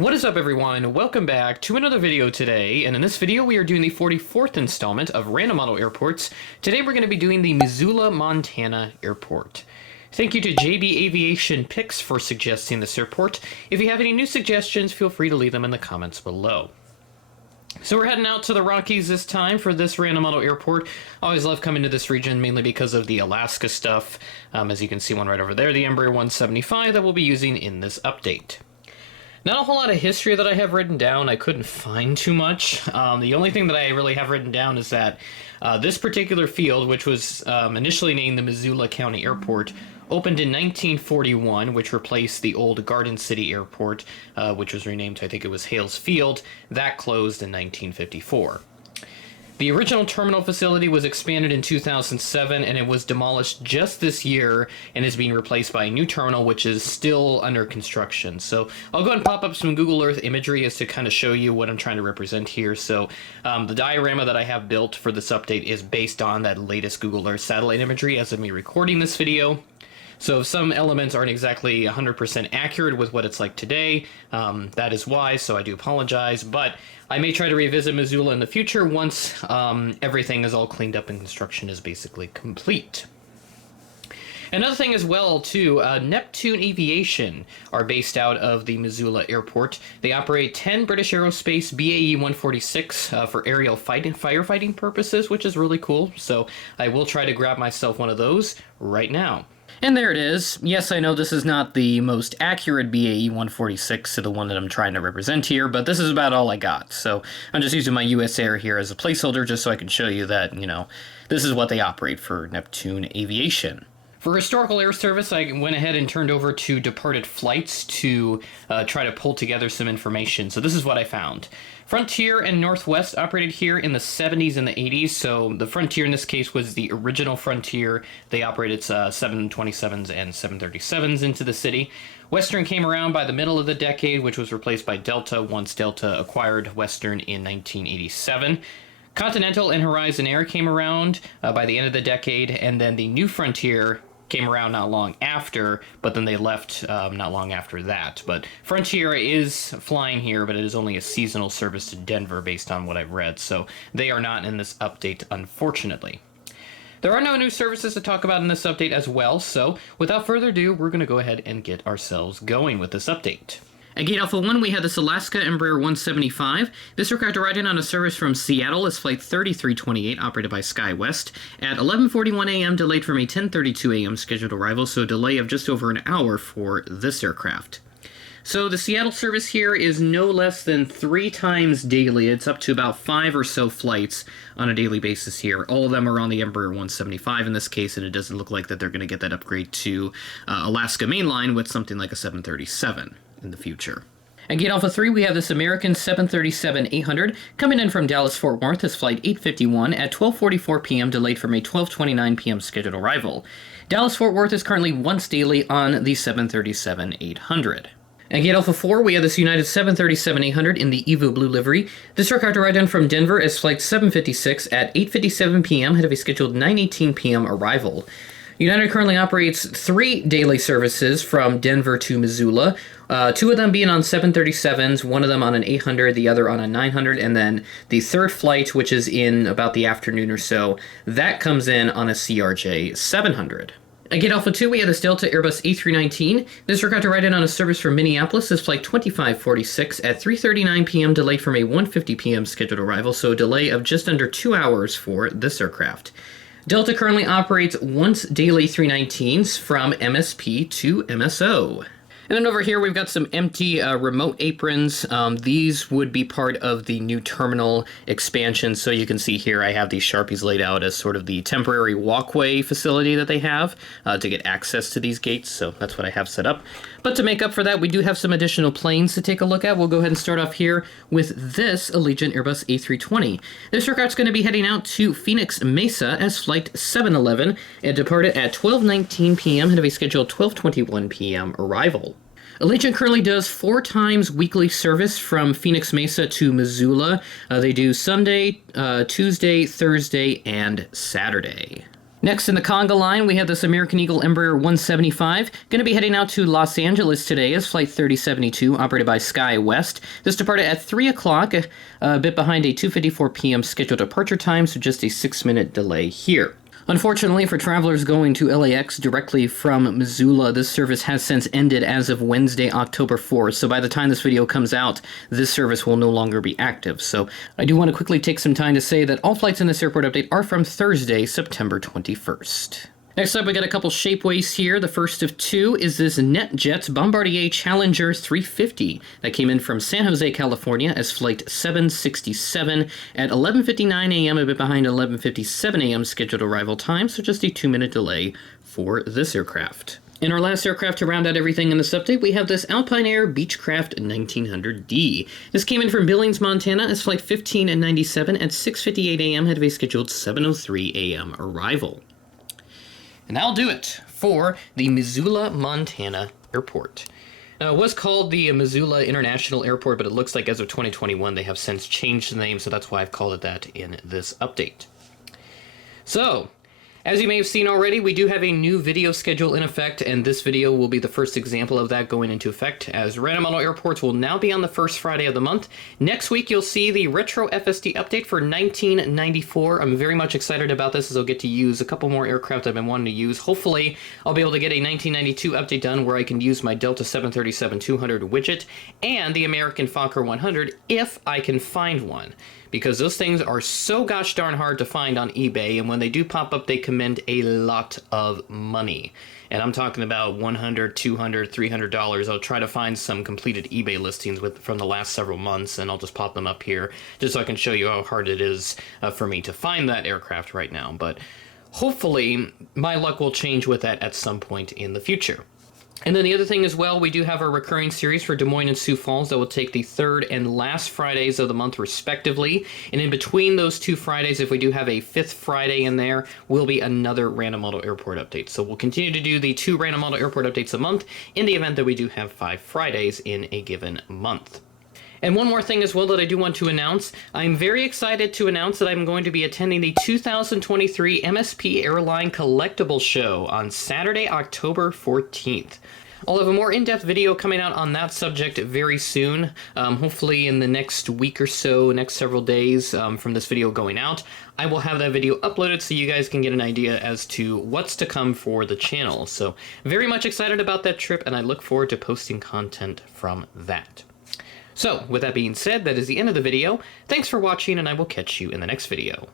What is up, everyone? Welcome back to another video today, and in this video we are doing the 44th installment of Random Model Airports. Today we're going to be doing the Missoula, Montana airport. Thank you to JB Aviation Picks for suggesting this airport. If you have any new suggestions, feel free to leave them in the comments below. So we're heading out to the Rockies this time for this Random Model Airport. I always love coming to this region, mainly because of the Alaska stuff. As you can see one right over there, the Embraer 175 that we'll be using in this update. Not a whole lot of history that I have written down. I couldn't find too much. The only thing that I really have written down is that this particular field, which was initially named the Missoula County Airport, opened in 1941, which replaced the old Garden City Airport, which was renamed to, I think it was Hales Field. That closed in 1954. The original terminal facility was expanded in 2007, and it was demolished just this year and is being replaced by a new terminal, which is still under construction. So I'll go ahead and pop up some Google Earth imagery as to kind of show you what I'm trying to represent here. So the diorama that I have built for this update is based on that latest Google Earth satellite imagery as of me recording this video. So if some elements aren't exactly 100% accurate with what it's like today, that is why, so I do apologize, but I may try to revisit Missoula in the future once everything is all cleaned up and construction is basically complete. Another thing as well, too, Neptune Aviation are based out of the Missoula airport. They operate 10 British Aerospace BAE-146 for aerial firefighting purposes, which is really cool, so I will try to grab myself one of those right now. And there it is. Yes, I know this is not the most accurate BAE-146 to the one that I'm trying to represent here, but this is about all I got. So I'm just using my US Air here as a placeholder just so I can show you that, you know, this is what they operate for Neptune Aviation. For historical air service, I went ahead and turned over to departed flights to try to pull together some information. So this is what I found. Frontier and Northwest operated here in the 70s and the 80s. So the Frontier in this case was the original Frontier. They operated 727s and 737s into the city. Western came around by the middle of the decade, which was replaced by Delta once Delta acquired Western in 1987. Continental and Horizon Air came around by the end of the decade, and then the New Frontier came around not long after, but then they left not long after that. But Frontier is flying here, but it is only a seasonal service to Denver based on what I've read, so they are not in this update, unfortunately. There are no new services to talk about in this update as well, so without further ado, we're going to go ahead and get ourselves going with this update. At Gate Alpha 1, we have this Alaska Embraer 175. This required to ride in on a service from Seattle as Flight 3328, operated by SkyWest. At 11:41 a.m., delayed from a 10:32 a.m. scheduled arrival, so a delay of just over an hour for this aircraft. So the Seattle service here is no less than 3 times daily. It's up to about 5 or so flights on a daily basis here. All of them are on the Embraer 175 in this case, and it doesn't look like that they're going to get that upgrade to Alaska mainline with something like a 737 in the future. At Gate Alpha 3, we have this American 737-800 coming in from Dallas-Fort Worth as Flight 851 at 12:44 p.m., delayed from a 12:29 p.m. scheduled arrival. Dallas-Fort Worth is currently once daily on the 737-800. At Gate Alpha 4, we have this United 737-800 in the Evo Blue livery. This required to ride in from Denver as Flight 756 at 8:57 p.m., ahead of a scheduled 9:18 p.m. arrival. United currently operates 3 daily services from Denver to Missoula, 2 of them being on 737s, one of them on an 800, the other on a 900, and then the third flight, which is in about the afternoon or so, that comes in on a CRJ 700. At Gate Alpha 2, we have this Delta Airbus A319. This required to ride in on a service from Minneapolis as Flight 2546 at 3:39 p.m., delayed from a 1:50 p.m. scheduled arrival, so a delay of just under 2 hours for this aircraft. Delta currently operates once daily 319s from MSP to MSO. And then over here, we've got some empty remote aprons. These would be part of the new terminal expansion. So you can see here, I have these Sharpies laid out as sort of the temporary walkway facility that they have to get access to these gates. So that's what I have set up. But to make up for that, we do have some additional planes to take a look at. We'll go ahead and start off here with this Allegiant Airbus A320. This aircraft's going to be heading out to Phoenix Mesa as Flight 711 and departed at 12:19 p.m. ahead of a scheduled 12:21 p.m. arrival. Allegiant currently does 4 times weekly service from Phoenix Mesa to Missoula. They do Sunday, Tuesday, Thursday, and Saturday. Next in the conga line, we have this American Eagle Embraer 175, going to be heading out to Los Angeles today as Flight 3072, operated by SkyWest. This departed at 3 o'clock, a bit behind a 2:54 p.m. scheduled departure time, so just a 6-minute delay here. Unfortunately, for travelers going to LAX directly from Missoula, this service has since ended as of Wednesday, October 4th. So by the time this video comes out, this service will no longer be active. So I do want to quickly take some time to say that all flights in this airport update are from Thursday, September 21st. Next up, we got a couple shapeways here. The first of two is this NetJets Bombardier Challenger 350 that came in from San Jose, California as Flight 767 at 11:59 a.m., a bit behind 11:57 a.m. scheduled arrival time, so just a 2-minute delay for this aircraft. In our last aircraft to round out everything in this update, we have this Alpine Air Beechcraft 1900D. This came in from Billings, Montana as Flight 1597 at 6:58 a.m., had a scheduled 7:03 a.m. arrival. And that'll do it for the Missoula, Montana airport. Now, it was called the Missoula International Airport, but it looks like as of 2021 they have since changed the name, so that's why I've called it that in this update. So, as you may have seen already, we do have a new video schedule in effect, and this video will be the first example of that going into effect, as Random Model Airports will now be on the first Friday of the month. Next week, you'll see the Retro FSD update for 1994. I'm very much excited about this, as I'll get to use a couple more aircraft I've been wanting to use. Hopefully, I'll be able to get a 1992 update done where I can use my Delta 737-200 widget and the American Fokker 100 if I can find one, because those things are so gosh darn hard to find on eBay, and when they do pop up, they command a lot of money. And I'm talking about $100, $200, $300. I'll try to find some completed eBay listings from the last several months, and I'll just pop them up here just so I can show you how hard it is for me to find that aircraft right now. But hopefully, my luck will change with that at some point in the future. And then the other thing as well, we do have our recurring series for Des Moines and Sioux Falls that will take the third and last Fridays of the month respectively. And in between those two Fridays, if we do have a fifth Friday in there, will be another Random Model Airport update. So we'll continue to do the 2 Random Model Airport updates a month in the event that we do have 5 Fridays in a given month. And one more thing as well that I do want to announce. I'm very excited to announce that I'm going to be attending the 2023 MSP Airline Collectible Show on Saturday, October 14th. I'll have a more in-depth video coming out on that subject very soon, hopefully in the next week or so, next several days from this video going out. I will have that video uploaded so you guys can get an idea as to what's to come for the channel. So very much excited about that trip, and I look forward to posting content from that. So, with that being said, that is the end of the video. Thanks for watching, and I will catch you in the next video.